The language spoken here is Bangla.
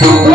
I'm gonna make it.